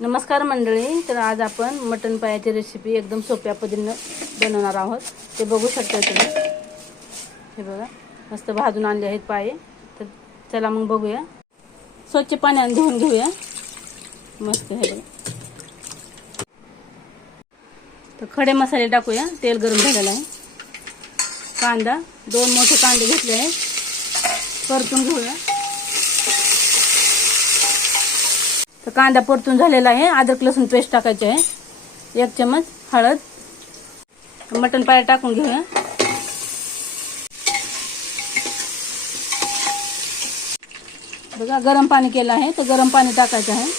नमस्कार मंडळी, तर आज आपण मटण पायाची रेसिपी एकदम सोप्या पद्धतीने बनवणार आहोत। ते बघू शकता तुम्ही। हे बघा, मस्त भाजून आणले आहेत पाये। तर चला मग बघूया। स्वच्छ पाण्याने धुवून घेऊया मस्त। हे बघा, तर खडे मसाले टाकूया। तेल गरम झालेलं आहे। कांदा, 2 मोठे कांदे घेतले आहेत, परतून घेऊया। तर कांदा परतून झालेला आहे। अद्रक लसूण पेस्ट टाकायची आहे, 1 चमच हळद। मटण पाय टाकून घेऊया। बघा, गरम पाणी केलं आहे, तर गरम पाणी टाकायचं आहे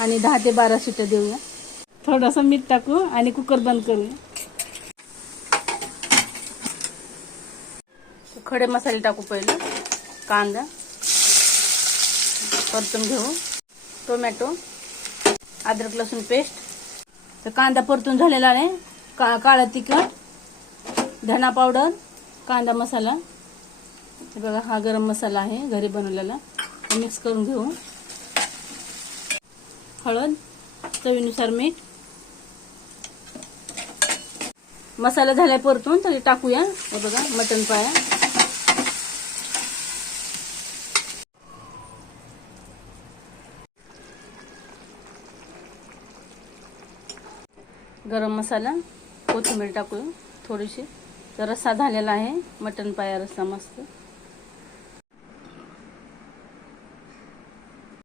आणि 10 ते 12 शिट्ट्या देऊया। थोडंसं मीठ टाकू आणि कुकर बंद करूया। खडे मसाले टाकू। पहिलं कांदा परतून घेऊ, टोमॅटो, अद्रक लसूण पेस्ट। तर कांदा परतून झालेला आहे। काळं तिखट, धना पावडर, कांदा मसाला। हे बघा, हा गरम मसाला आहे घरी बनवलेला। मिक्स करून घेऊ। हळद, चवीनुसार मीठ। मसाला झालाय परतून, तरी टाकूया। हे बघा, मटण पाया। गरम मसाला, कोथिंबीर टाकूया थोडीशी। तर रस्सा झालेला आहे, मटण पाया रस्सा मस्त।